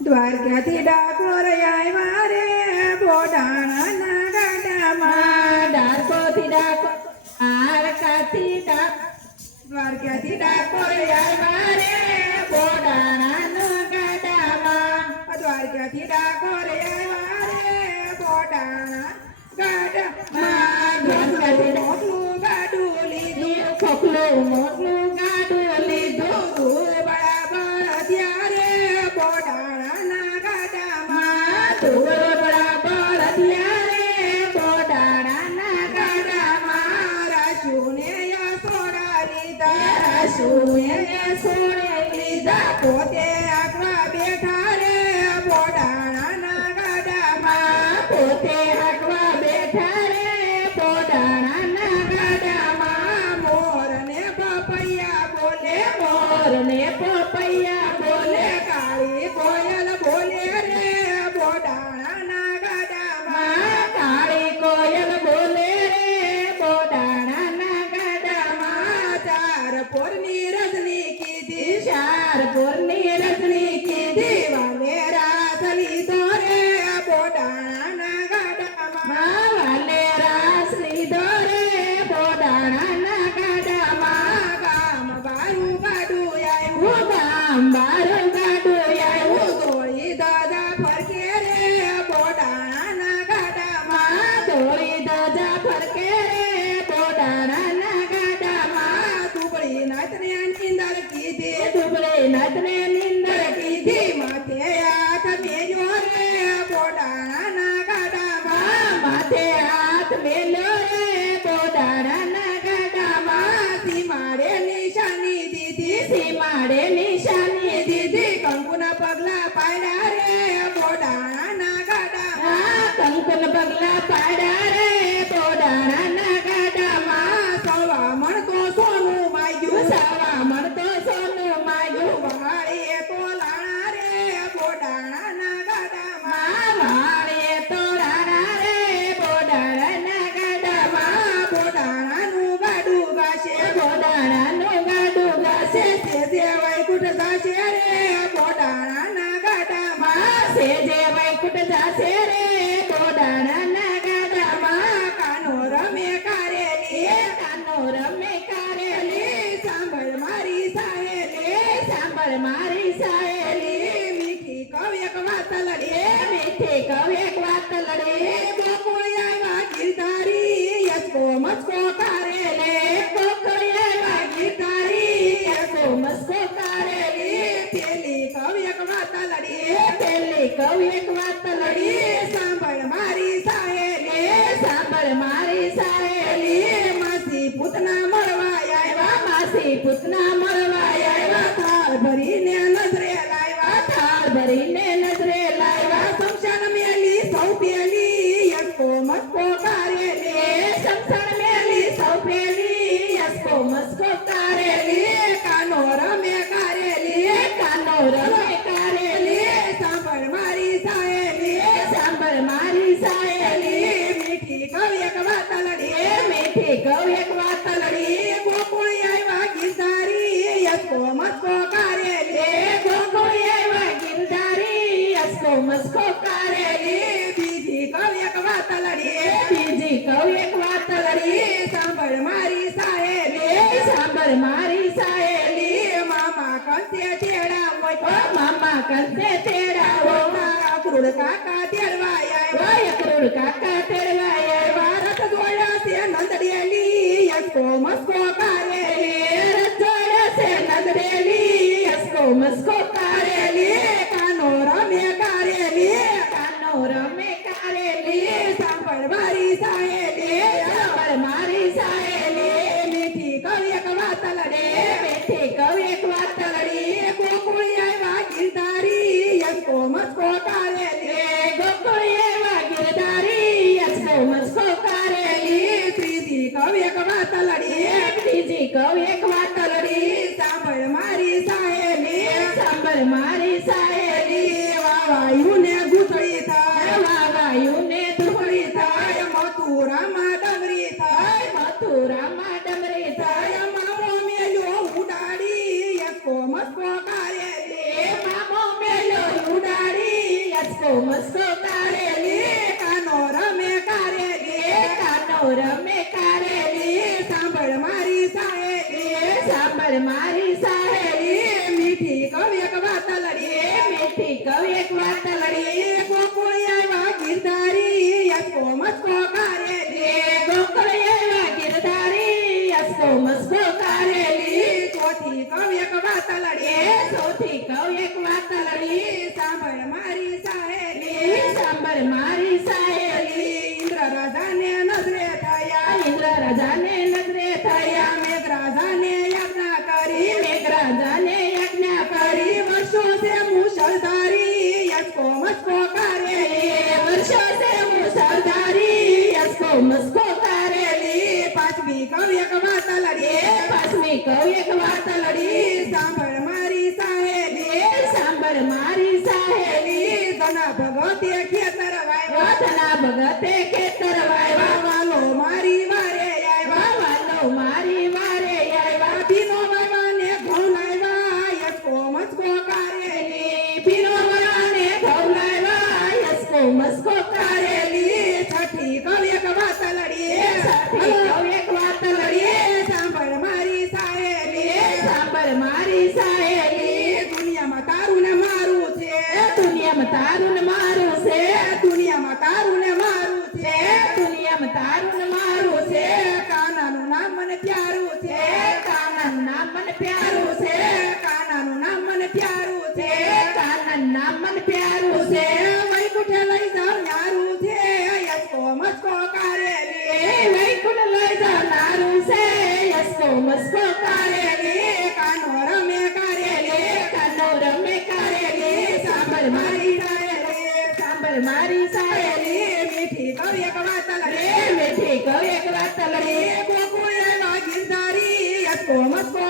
દ્વારકાથી ડાકોર આવ્યા રે બોડાણાના ગાડામાં ડાકોરથી ડાકોર દ્વારકાથી દ્વારકાથી ડાકોર આવ્યા રે બોડાણાના ગાડામાં દ્વારકાથી ડાકોર આવ્યા રે બોડાણા ગાડામાં મોટલું ગાડું લીધું ખોખલું મોટલું ગાડું લીધું બરાબર ત્યારે બોડાણાના ગાડામાં બરાબર ત્યારે બોડાણાના ગાડામાં રાશુને સોડા લીધા રાશુએ સોડે લીધા પોતે આખવા બેઠા રે બોડાણાના ગાડામાં પોતે હાંકવા બેઠા રે બોડાણાના ગાડામાં મોરને પપૈયા બોલે મોરને પપૈયા બોલે કાળી કોયલ બોલે રે બોડાણાના ગાડામાં કાળી કોયલ બોલે રે બોડાણાના ગાડામાં ચાર પોરની રજની કીધી ચાર પોરની રજની કીધી વાલેરા લીધો રે બોડાણાના ગાડામાં વાલે રાસ લીધો રે બોડાણાના ગાડામાં ગામ બારું ગાડું આવ્યું હું ગામ બારું ગાડું આવ્યું દોડી દાદા ફરકે રે બોડાણાના ગાડામાં દોડી દાદા ફરકે રે બોડાણાના ગાડામાં દુબળી નાચને નીંદર કીધી દુબળી નાતને નિંદર કીધી માથે હાથ મેલ્યો રે બોડાણાના ગાડામાં માથે હાથ મેલ્યો રે બોડાણાના ગાડામાં સીમાડે નિશાની દીધી સીમાડે નિશાની દીધી કંકુના પગલા પાડ્યા રે બોડાણાના ગાડામાં કંકુન પગલા પાડ્યા રે બોડાણાના ગાડામાં સવા મણ તો સોનું માગ્યું સવા મળતો સોનું માગ્યું વાળીએ તો લાણા રે બોડાણાના ગાડામાં વાળીએ તોડાણા રે બોડાણાના ગાડામાં બોડાણાનું ગાડું ગાશે બોડાણાનું ગાડું ગાશે સેજે વૈકુંઠ જાશે રે બોડાણાના ગાડામાં સેજે વૈકુંઠ જાશે રે બોડાણાના ગાડામાં કાનો રમે કારેલી કાનો રમે કારેલી સાંભળ મારી સાહેલી સાંભળ મારી સાહેલી મીઠી કવ્યક વાત લડે મીઠી કવેક વાત લડે ગોકુળ આવ્યા ગીરધારી યસકો મસ્કો કારેલે કોકળે ગીરધારી યસો મસ્કો કારેલી પેલી કવ્યક વાત લડે પેલી કવેક વાત લડી સાંભળ મારી સાહેલી સાંભળ મારી સાહેલી માસી પૂતના મળવા આવ્યા માસી પૂતના મળવા આવ્યા થાળ ભરીને નજરે લાવ્યા થાળ ભરીને નજરે લાવ્યા શમશાન મેલી સૌ પેલી યસકો મસ્કો કારેલી સમસણ મેલી સૌ પેલી યસકો મસ્કો કારેલી કાનો રમે કારેલી કાનો રમે કારેલી સાંભળ મારી સાહેલી સાંભળ મારી સાહેલી મીઠી કવ્યક વાત લડી મીઠી કવેક વાત લડી ગોકુળ આવ્યા ગીરધારી યસકો મસ્કો કારેલી ગોકુળ આવ્યા ગિરધારી યસકો મસ્કો કારેલી બીજી કવ્યક વાત લડી બીજી કવેક વાત લડી સાંભળ મારી સાહેલી સાંભળ મારી સાહેલી મામા કંસે તેડા મોય મામા કંસે તેડાવો ક્રૂડ કાકા તેડવાય વાય કરોડ કાકા તેડવાય ભારત જોયા છે નંદડેલી યસકો મસ્કો કારેલી રજોડે છે નદરેલી યસકો મસ્કો કારેલી કાનો રમે કારેલી કાનો રમે કારેલી સાંભળ મારી સાહેલી સાંભળ મારી સાહેલી મીઠી કવ્યક વાત લડે મીઠી કવેક વાત લડી ગોકુળ આવ્યા ગીરધારી યસકો મસ્કો કારેલી ગોકુળ એવા ગિરધારી યસકો મસ્કો કારેલી ત્રીજી કવ્યક વાત લડી ત્રીજી કવેક વાત લડી સાંભળ મારી સાહેલી સાંભળ મારી સાહેલી વાવાયુને ગુથળી થાય વાવાયુને ધૂળી થાય મથુરામાં ડમરી થાય મથુરામાં ડમરી થાય મામો મેલ્યો ઉડાડી યસકો મસ્કો કારેલી યસકો મસ્કો કારેલી કાનો રમે કારેલી કાનો રમે કારેલી સાંભળ મારી સાહેલી સાંભળ મારી સાહેલી મીઠી કવિયક વાતલડી મીઠી કવિ એક વાત લડી ગોકુળ આવ્યા ગિરધારી યસકો મસ્કો કારેલી ગોકળ એવા ગિરધારી યસકો મસ્કો કારેલી ચોથી કવિયક વાતલડી સૌથી કવિ એક વાત લડી સાંભળ મારી સાહેલી સાંભળ મારી સાહેલી ઇન્દ્ર રાજાને નજરે થયા ઇન્દ્ર રાજાને નજરે થયા મેઘરાજાને યજ્ઞ કરી મેઘરાજાને યજ્ઞ કરી વર્ષો છે મુસળધારી યસકો મસ્કો કારેલી વર્ષો છે મુસળધારી યસકો મસ્કો કારેલી પાંચમી કવિયક વાતલડી પાંચમી કવિ એક વાત લડી સાંભળ મારી સાહેલી સાંભળ મારી સાહેલી ધના ભગવતે ખેતર વાવ્યા વાતના ભગતે ખેતર વાવ્યા વાલો મારી વારે આવ્યા વાલો મારી વારે આવ્યા ભીનો વાવાને ઘઉં લાવ્યા યસકો મસ્કો કારેલી પીરો વરાને ધવલાવ્યા યસકો મસ્કો કારેલી છઠ્ઠી કવિયક વાતલડી સાથી કવિ એક વાત લડી સાંભળ મારી સાહેલી સાંભળ મારી સાહેલી દુનિયામાં તારું ને મારું છે દુનિયામાં તારું ને મારું છે દુનિયામાં તારું ને મારું છે દુનિયામાં તારું ને મારું છે કાનાનું નામ મને પ્યારું છે કાનાનું નામ મને પ્યારું છે કાનાનું નામ મને પ્યારું છે કાનાનું નામ મને પ્યારું છે વૈકુંઠે લઈ જાવ ન્યારું છે યસકો મસ્કો કારેલી વૈકુંઠ લઈ જનારું છે યસકો મસ્કો કારેલી કાનો રમે કારેલી કાનો રમે કારેલી સાંભળ મારી સાહેલી સાંભળ મારી સાહેલી મીઠી કવિયક વાતલડી મીઠી કવિ એક વાત લડી ગોકુળ એવા ગિરધારી યસકો મસ્કો